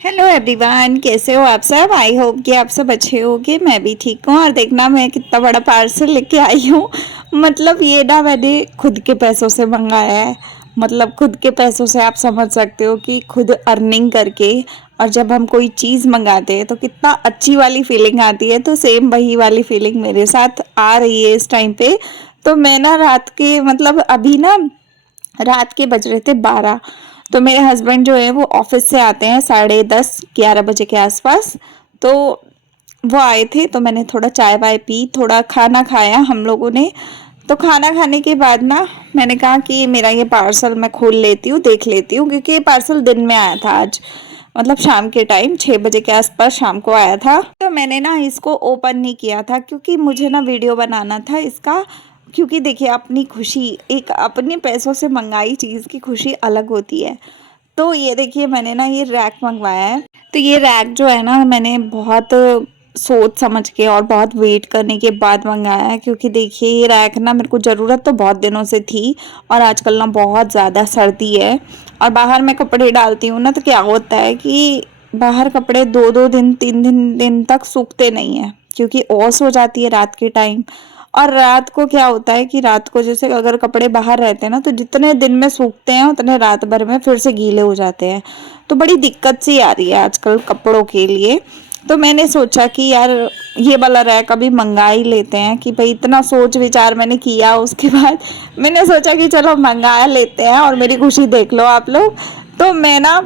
Hello everyone, कैसे हो आप सब। आई होप कि आप सब अच्छे होगे। मैं भी ठीक हूँ। और देखना मैं कितना बड़ा पार्सल लेके आई हूँ। मतलब ये ना मैंने खुद के पैसों से मंगाया है। मतलब खुद के पैसों से आप समझ सकते हो कि खुद अर्निंग करके। और जब हम कोई चीज़ मंगाते हैं तो कितना अच्छी वाली फीलिंग आती है। तो सेम वही वाली फीलिंग मेरे साथ आ रही है इस टाइम पे। तो मैं ना रात के मतलब अभी ना रात के बज रहे थे 12। तो मेरे हस्बैंड जो है वो ऑफिस से आते हैं 10:30-11 बजे के आसपास। तो वो आए थे तो मैंने थोड़ा चाय वाय पी, थोड़ा खाना खाया हम लोगों ने। तो खाना खाने के बाद ना मैंने कहा कि मेरा ये पार्सल मैं खोल लेती हूँ, देख लेती हूँ, क्योंकि ये पार्सल दिन में आया था आज। मतलब शाम के टाइम 6 बजे के आसपास शाम को आया था। तो मैंने ना इसको ओपन नहीं किया था क्योंकि मुझे ना वीडियो बनाना था इसका। क्योंकि देखिए अपनी खुशी, एक अपने पैसों से मंगाई चीज़ की खुशी अलग होती है। तो ये देखिए मैंने ना ये रैक मंगवाया है। तो ये रैक जो है ना मैंने बहुत सोच समझ के और बहुत वेट करने के बाद मंगाया है, क्योंकि देखिए ये रैक ना मेरे को ज़रूरत तो बहुत दिनों से थी। और आजकल ना बहुत ज़्यादा सर्दी है और बाहर मैं कपड़े डालती हूँ ना, तो क्या होता है कि बाहर कपड़े 2-2 दिन 3 दिन तक सूखते नहीं है, क्योंकि ओस हो जाती है रात के टाइम। और रात को क्या होता है कि रात को जैसे अगर कपड़े बाहर रहते हैं ना, तो जितने दिन में सूखते हैं उतने रात भर में फिर से गीले हो जाते हैं। तो बड़ी दिक्कत सी आ रही है आजकल कपड़ों के लिए। तो मैंने सोचा कि यार ये वाला रैक अभी मंगा ही लेते हैं। कि भाई इतना सोच विचार मैंने किया, उसके बाद मैंने सोचा कि चलो मंगा लेते हैं और मेरी खुशी देख लो आप लोग। तो मैं ना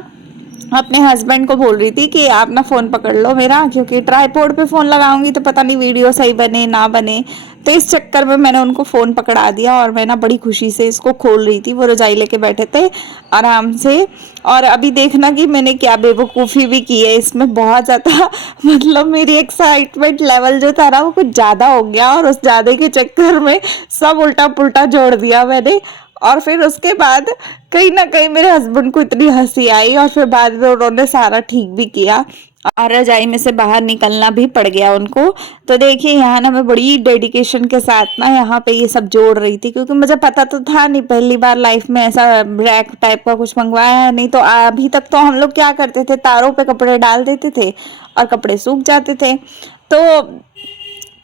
अपने हस्बैंड को बोल रही थी कि आप ना फ़ोन पकड़ लो मेरा, क्योंकि ट्राईपोड पे फ़ोन लगाऊंगी तो पता नहीं वीडियो सही बने ना बने। तो इस चक्कर में मैंने उनको फ़ोन पकड़ा दिया और मैं ना बड़ी खुशी से इसको खोल रही थी। वो रजाई लेके बैठे थे आराम से। और अभी देखना कि मैंने क्या बेवकूफ़ी भी की है इसमें, बहुत ज़्यादा मतलब मेरी एक्साइटमेंट लेवल जो था ना वो कुछ ज़्यादा हो गया, और उस ज़्यादा के चक्कर में सब उल्टा पुल्टा जोड़ दिया मैंने। और फिर उसके बाद कहीं ना कहीं मेरे हस्बैंड को इतनी हंसी आई और फिर बाद में उन्होंने सारा ठीक भी किया और रजाई में से बाहर निकलना भी पड़ गया उनको। तो देखिए यहाँ ना मैं बड़ी डेडिकेशन के साथ ना यहाँ पे ये सब जोड़ रही थी, क्योंकि मुझे पता तो था नहीं, पहली बार लाइफ में ऐसा रैक टाइप का कुछ मंगवाया है। नहीं तो अभी तक तो हम लोग क्या करते थे, तारों पे कपड़े डाल देते थे और कपड़े सूख जाते थे। तो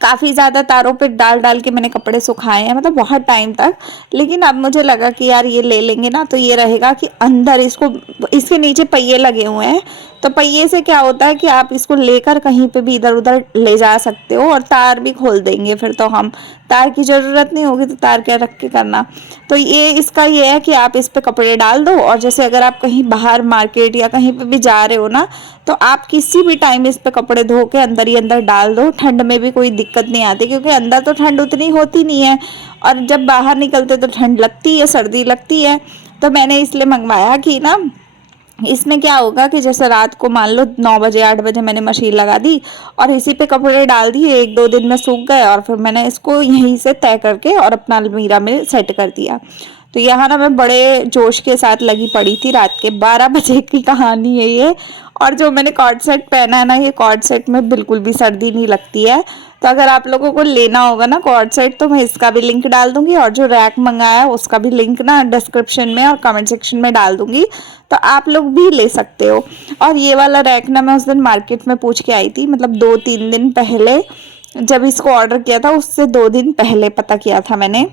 काफ़ी ज़्यादा तारों पे डाल डाल के मैंने कपड़े सुखाए हैं, मतलब बहुत टाइम तक। लेकिन अब मुझे लगा कि यार ये ले लेंगे ना, तो ये रहेगा कि अंदर इसको, इसके नीचे पहिए लगे हुए हैं। तो पहिए से क्या होता है कि आप इसको लेकर कहीं पे भी इधर उधर ले जा सकते हो। और तार भी खोल देंगे फिर तो हम, तार की ज़रूरत नहीं होगी तो तार क्या रख के करना। तो ये इसका ये है कि आप इस पे कपड़े डाल दो, और जैसे अगर आप कहीं बाहर मार्केट या कहीं पे भी जा रहे हो ना, तो आप किसी भी टाइम इस पे कपड़े धो के अंदर ही अंदर डाल दो। ठंड में भी कोई दिक्कत नहीं आती, क्योंकि अंदर तो ठंड उतनी होती नहीं है और जब बाहर निकलते तो ठंड लगती है, सर्दी लगती है। तो मैंने इसलिए मंगवाया कि ना इसमें क्या होगा कि जैसे रात को मान लो 9 बजे 8 बजे मैंने मशीन लगा दी और इसी पे कपड़े डाल दिए, 1-2 दिन में सूख गए, और फिर मैंने इसको यहीं से तय करके और अपना अलमीरा में सेट कर दिया। तो यहाँ ना मैं बड़े जोश के साथ लगी पड़ी थी, रात के 12 बजे की कहानी है ये। और जो मैंने कॉर्ड सेट पहना है ना, ये कॉर्ड सेट में बिल्कुल भी सर्दी नहीं लगती है। तो अगर आप लोगों को लेना होगा ना कॉर्ड सेट, तो मैं इसका भी लिंक डाल दूंगी, और जो रैक मंगाया है उसका भी लिंक ना डिस्क्रिप्शन में और कमेंट सेक्शन में डाल दूंगी। तो आप लोग भी ले सकते हो। और ये वाला रैक ना मैं उस दिन मार्केट में पूछ के आई थी, मतलब 2-3 दिन पहले। जब इसको ऑर्डर किया था उससे 2 दिन पहले पता किया था मैंने।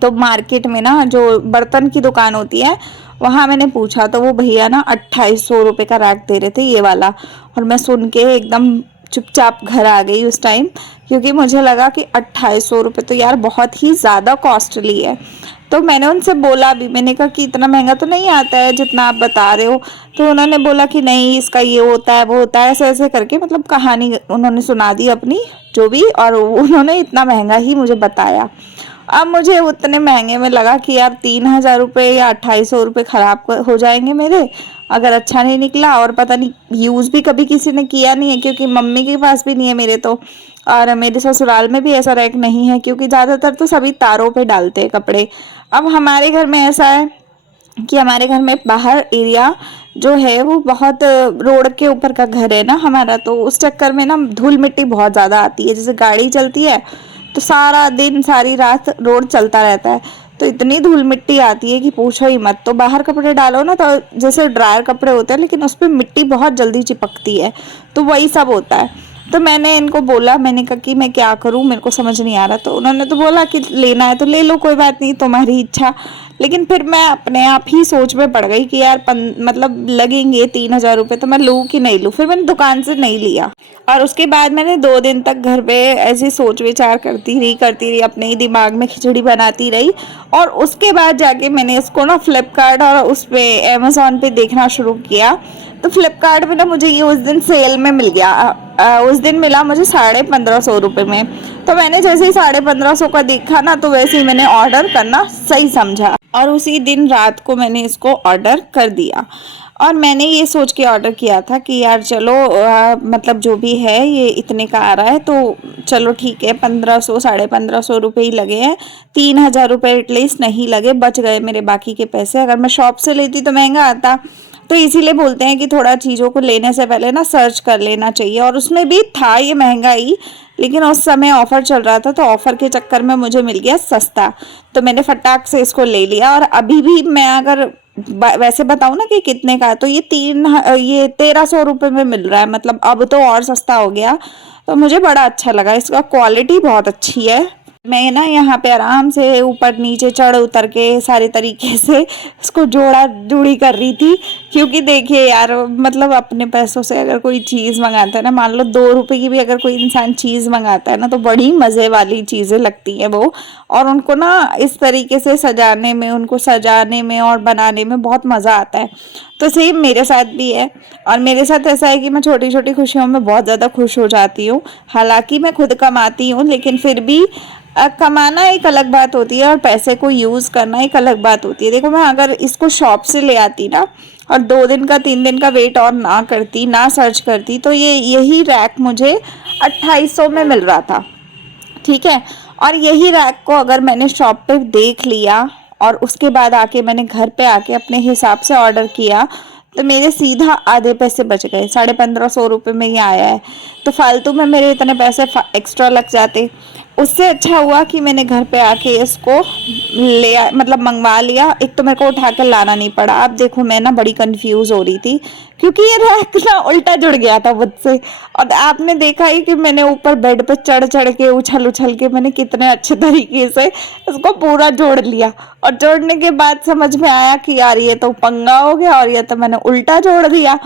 तो मार्केट में ना जो बर्तन की दुकान होती है वहाँ मैंने पूछा, तो वो भैया ना 2800 रुपये का रैक दे रहे थे ये वाला। और मैं सुन के एकदम चुपचाप घर आ गई उस टाइम, क्योंकि मुझे लगा कि 2800 रुपये तो यार बहुत ही ज़्यादा कॉस्टली है। तो मैंने उनसे बोला भी, मैंने कहा कि इतना महंगा तो नहीं आता है जितना आप बता रहे हो। तो उन्होंने बोला कि नहीं, इसका ये होता है वो होता है, ऐसे ऐसे करके मतलब कहानी उन्होंने सुना दी अपनी जो भी, और उन्होंने इतना महंगा ही मुझे बताया। अब मुझे उतने महंगे में लगा कि यार 3000 रुपये या 2800 रुपये ख़राब हो जाएंगे मेरे, अगर अच्छा नहीं निकला। और पता नहीं यूज़ भी कभी किसी ने किया नहीं है, क्योंकि मम्मी के पास भी नहीं है मेरे तो। और मेरे ससुराल में भी ऐसा रैक नहीं है, क्योंकि ज़्यादातर तो सभी तारों पे डालते हैं कपड़े। अब हमारे घर में ऐसा है कि हमारे घर में बाहर एरिया जो है वो बहुत रोड के ऊपर का घर है ना हमारा, तो उस चक्कर में ना धूल मिट्टी बहुत ज़्यादा आती है। जैसे गाड़ी चलती है तो सारा दिन सारी रात रोड चलता रहता है। तो इतनी धूल मिट्टी आती है कि पूछो ही मत। तो बाहर कपड़े डालो ना तो जैसे ड्रायर कपड़े होते हैं लेकिन उस पर मिट्टी बहुत जल्दी चिपकती है, तो वही सब होता है। तो मैंने इनको बोला, मैंने कहा कि मैं क्या करूं, मेरे को समझ नहीं आ रहा। तो उन्होंने तो बोला कि लेना है तो ले लो, कोई बात नहीं, तुम्हारी इच्छा। लेकिन फिर मैं अपने आप ही सोच में पड़ गई कि यार मतलब लगेंगे 3,000 रुपये, तो मैं लूँ कि नहीं लूँ। फिर मैंने दुकान से नहीं लिया। और उसके बाद मैंने 2 दिन तक घर पे ऐसे सोच विचार करती रही, अपने ही दिमाग में खिचड़ी बनाती रही। और उसके बाद जाके मैंने इसको ना फ्लिपकार्ट और उस पर अमेज़ोन पे देखना शुरू किया। तो फ्लिपकार्ट में ना मुझे ये उस दिन सेल में मिल गया। उस दिन मिला मुझे 1550 रुपये में। तो मैंने जैसे ही 1550 का देखा ना, तो वैसे ही मैंने ऑर्डर करना सही समझा और उसी दिन रात को मैंने इसको ऑर्डर कर दिया। और मैंने ये सोच के ऑर्डर किया था कि यार चलो मतलब जो भी है ये इतने का आ रहा है तो चलो ठीक है, 1500 1550 रुपये ही लगे हैं, 3000 रुपये एटलीस्ट नहीं लगे, बच गए मेरे बाकी के पैसे। अगर मैं शॉप से लेती तो महंगा आता। तो इसीलिए बोलते हैं कि थोड़ा चीज़ों को लेने से पहले ना सर्च कर लेना चाहिए। और उसमें भी था ये महंगा ही, लेकिन उस समय ऑफ़र चल रहा था तो ऑफ़र के चक्कर में मुझे मिल गया सस्ता। तो मैंने फटाक से इसको ले लिया। और अभी भी मैं अगर वैसे बताऊँ ना कि कितने का है, तो ये 1300 रुपये में मिल रहा है। मतलब अब तो और सस्ता हो गया। तो मुझे बड़ा अच्छा लगा, इसका क्वालिटी बहुत अच्छी है। मैं ना यहाँ पे आराम से ऊपर नीचे चढ़ उतर के सारे तरीके से इसको जोड़ा जोड़ी कर रही थी। क्योंकि देखिए यार, मतलब अपने पैसों से अगर कोई चीज़ मंगाता है ना, मान लो 2 रुपए की भी अगर कोई इंसान चीज़ मंगाता है ना, तो बड़ी मज़े वाली चीज़ें लगती हैं वो। और उनको ना इस तरीके से सजाने में, उनको सजाने में और बनाने में बहुत मज़ा आता है। तो सेम मेरे साथ भी है। और मेरे साथ ऐसा है कि मैं छोटी छोटी खुशियों में बहुत ज़्यादा खुश हो जाती हूँ। हालांकि मैं खुद कमाती हूँ, लेकिन फिर भी कमाना एक अलग बात होती है और पैसे को यूज़ करना एक अलग बात होती है। देखो, मैं अगर इसको शॉप से ले आती ना और 2 दिन का 3 दिन का वेट और ना करती, ना सर्च करती, तो यही रैक मुझे 2800 में मिल रहा था। ठीक है। और यही रैक को अगर मैंने शॉप पे देख लिया और उसके बाद आके मैंने घर पे आके अपने हिसाब से ऑर्डर किया, तो मेरे सीधा आधे पैसे बच गए। 1550 रुपये में ये आया है। तो फालतू में मेरे इतने पैसे एक्स्ट्रा लग जाते। उससे अच्छा हुआ कि मैंने घर पे आके इसको मतलब मंगवा लिया। एक तो मेरे को उठा कर लाना नहीं पड़ा। अब देखो, मैं ना बड़ी कंफ्यूज हो रही थी क्योंकि ये रैक ना उल्टा जुड़ गया था मुझसे। और आपने देखा ही कि मैंने ऊपर बेड पे चढ़ चढ़ के उछल उछल के मैंने कितने अच्छे तरीके से इसको पूरा जोड़ लिया। और जोड़ने के बाद समझ में आया कि यार ये तो पंगा हो गया और ये तो मैंने उल्टा जोड़ दिया।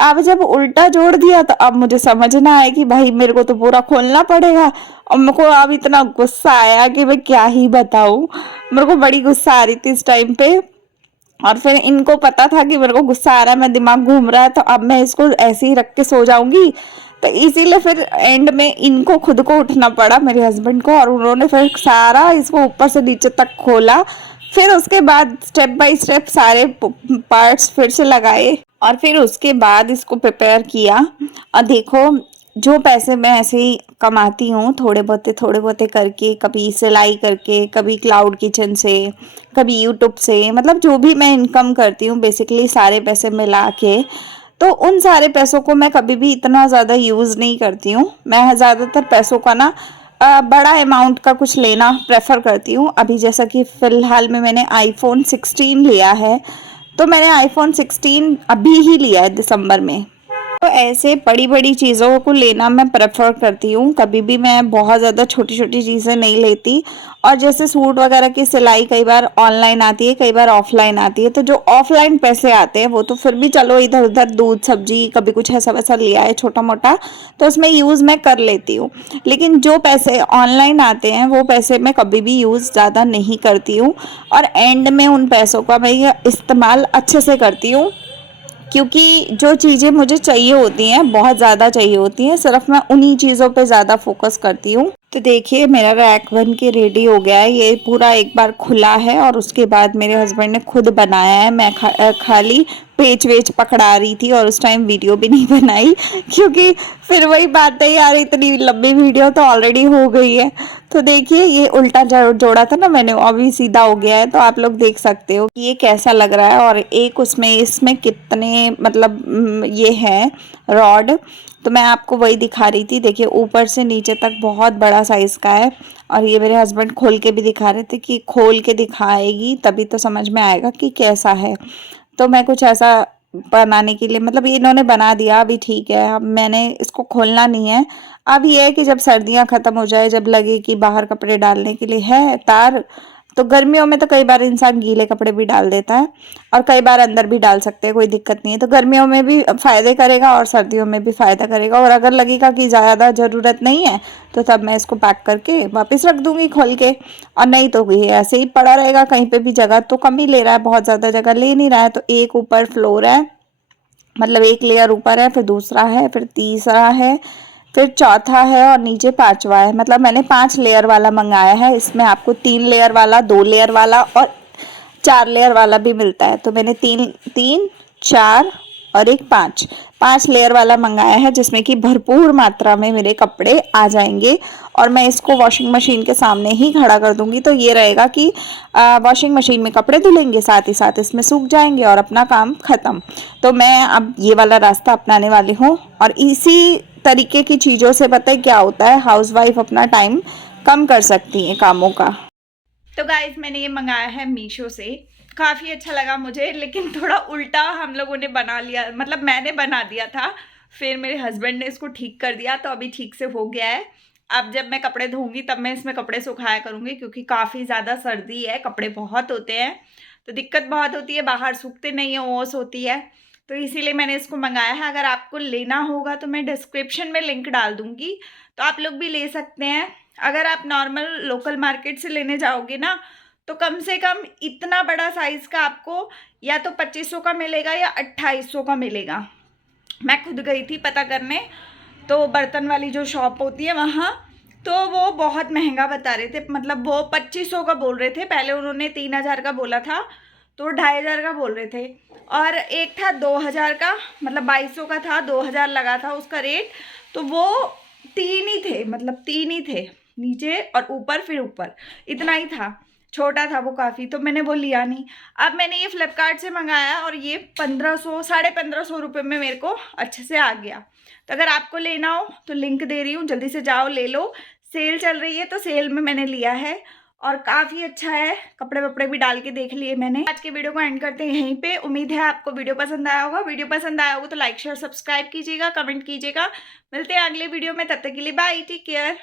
अब जब उल्टा जोड़ दिया तो अब मुझे समझ ना आया कि भाई मेरे को तो पूरा खोलना पड़ेगा। और मेरे को अब इतना गुस्सा आया कि मैं क्या ही बताऊं। मेरे को बड़ी गुस्सा आ रही थी इस टाइम पे। और फिर इनको पता था कि मेरे को गुस्सा आ रहा है, मैं दिमाग घूम रहा है, तो अब मैं इसको ऐसे ही रख के सो जाऊंगी। तो इसीलिए फिर एंड में इनको खुद को उठना पड़ा, मेरे हस्बैंड को। और उन्होंने फिर सारा इसको ऊपर से नीचे तक खोला। फिर उसके बाद स्टेप बाय स्टेप सारे पार्ट्स फिर से लगाए और फिर उसके बाद इसको प्रिपेयर किया। और देखो, जो पैसे मैं ऐसे ही कमाती हूँ थोड़े बहुते करके, कभी सिलाई करके, कभी क्लाउड किचन से, कभी यूट्यूब से, मतलब जो भी मैं इनकम करती हूँ बेसिकली सारे पैसे मिला के, तो उन सारे पैसों को मैं कभी भी इतना ज़्यादा यूज़ नहीं करती हूँ। मैं ज़्यादातर पैसों का ना बड़ा अमाउंट का कुछ लेना प्रेफर करती हूँ। अभी जैसा कि फ़िलहाल में मैंने आईफोन 16 लिया है, तो मैंने आईफोन 16 अभी ही लिया है दिसंबर में। तो ऐसे बड़ी बड़ी चीज़ों को लेना मैं प्रेफर करती हूँ। कभी भी मैं बहुत ज़्यादा छोटी छोटी चीज़ें नहीं लेती। और जैसे सूट वगैरह की सिलाई कई बार ऑनलाइन आती है, कई बार ऑफलाइन आती है। तो जो ऑफलाइन पैसे आते हैं वो तो फिर भी चलो इधर उधर दूध सब्जी कभी कुछ ऐसा वैसा लिया है छोटा मोटा, तो उसमें यूज़ मैं कर लेती हूँ। लेकिन जो पैसे ऑनलाइन आते हैं वो पैसे मैं कभी भी यूज़ ज़्यादा नहीं करती हूँ। और एंड में उन पैसों का मैं इस्तेमाल अच्छे से करती हूँ, क्योंकि जो चीज़ें मुझे चाहिए होती हैं, बहुत ज़्यादा चाहिए होती हैं, सिर्फ मैं उन्हीं चीज़ों पे ज़्यादा फोकस करती हूँ। तो देखिए, मेरा रैक बन के रेडी हो गया है। ये पूरा एक बार खुला है और उसके बाद मेरे हस्बैंड ने खुद बनाया है। मैं खाली पेच वेच पकड़ा रही थी और उस टाइम वीडियो भी नहीं बनाई, क्योंकि फिर वही बात है यार, इतनी लंबी वीडियो तो ऑलरेडी हो गई है। तो देखिए ये उल्टा जोड़ा था ना मैंने, अभी सीधा हो गया है। तो आप लोग देख सकते हो कि ये कैसा लग रहा है। और एक उसमें इसमें कितने मतलब ये है रॉड, तो मैं आपको वही दिखा रही थी। देखिए ऊपर से नीचे तक बहुत बड़ा साइज का है। और ये मेरे हस्बैंड खोल के भी दिखा रहे थे कि खोल के दिखाएगी तभी तो समझ में आएगा कि कैसा है। तो मैं कुछ ऐसा बनाने के लिए मतलब ये इन्होंने बना दिया, अभी ठीक है। अब मैंने इसको खोलना नहीं है। अब ये है कि जब सर्दियां खत्म हो जाए, जब लगे कि बाहर कपड़े डालने के लिए है तार, तो गर्मियों में तो कई बार इंसान गीले कपड़े भी डाल देता है और कई बार अंदर भी डाल सकते हैं, कोई दिक्कत नहीं है। तो गर्मियों में भी फायदे करेगा और सर्दियों में भी फायदा करेगा। और अगर लगेगा कि ज़्यादा ज़रूरत नहीं है तो तब मैं इसको पैक करके वापस रख दूंगी खोल के। और नहीं तो ये ऐसे ही पड़ा रहेगा कहीं पे भी, जगह तो कम ही ले रहा है, बहुत ज़्यादा जगह ले नहीं रहा है। तो एक ऊपर फ्लोर है, मतलब एक लेयर ऊपर है, फिर दूसरा है, फिर तीसरा है, फिर चौथा है और नीचे पांचवा है। मतलब मैंने 5 लेयर वाला मंगाया है। इसमें आपको 3 लेयर वाला, 2 लेयर वाला और 4 लेयर वाला भी मिलता है। तो मैंने 3 4 और एक 5 लेयर वाला मंगाया है, जिसमें कि भरपूर मात्रा में मेरे कपड़े आ जाएंगे। और मैं इसको वॉशिंग मशीन के सामने ही खड़ा कर दूंगी। तो ये रहेगा कि वॉशिंग मशीन में कपड़े धुलेंगे, साथ ही साथ इसमें सूख जाएंगे और अपना काम खत्म। तो मैं अब ये वाला रास्ता अपनाने वाली हूँ। और इसी तरीके की चीज़ों से पता है क्या होता है, हाउसवाइफ अपना टाइम कम कर सकती है कामों का। तो गाइज मैंने ये मंगाया है मीशो से, काफ़ी अच्छा लगा मुझे, लेकिन थोड़ा उल्टा हम लोगों ने बना लिया, मतलब मैंने बना दिया था, फिर मेरे हस्बैंड ने इसको ठीक कर दिया। तो अभी ठीक से हो गया है। अब जब मैं कपड़े धोऊंगी तब मैं इसमें कपड़े सुखाया करूंगी, क्योंकि काफ़ी ज़्यादा सर्दी है, कपड़े बहुत होते हैं तो दिक्कत बहुत होती है, बाहर सूखते नहीं है, ओस होती है। तो इसीलिए मैंने इसको मंगाया है। अगर आपको लेना होगा तो मैं डिस्क्रिप्शन में लिंक डाल दूंगी, तो आप लोग भी ले सकते हैं। अगर आप नॉर्मल लोकल मार्केट से लेने जाओगे ना, तो कम से कम इतना बड़ा साइज़ का आपको या तो 2500 का मिलेगा या 2800 का मिलेगा। मैं खुद गई थी पता करने, तो बर्तन वाली जो शॉप होती है वहाँ, तो वो बहुत महंगा बता रहे थे। मतलब वो 2500 का बोल रहे थे, पहले उन्होंने 3000 का बोला था, तो 2500 का बोल रहे थे। और एक था 2000 का, मतलब 2200 का था, 2000 लगा था उसका रेट। तो वो 3 ही थे, मतलब 3 ही थे, नीचे और ऊपर, फिर ऊपर इतना ही था, छोटा था वो काफ़ी। तो मैंने वो लिया नहीं। अब मैंने ये फ्लिपकार्ट से मंगाया और ये 1500 1550 रुपये में मेरे को अच्छे से आ गया। तो अगर आपको लेना हो तो लिंक दे रही हूँ, जल्दी से जाओ ले लो। सेल चल रही है तो सेल में मैंने लिया है और काफ़ी अच्छा है। कपड़े वपड़े भी डाल के देख लिए मैंने। आज के वीडियो को एंड करते हैं यहीं पे। उम्मीद है आपको वीडियो पसंद आया होगा। वीडियो पसंद आया होगा तो लाइक शेयर सब्सक्राइब कीजिएगा, कमेंट कीजिएगा। मिलते हैं अगले वीडियो में, तब तक के लिए बाय, टेक केयर।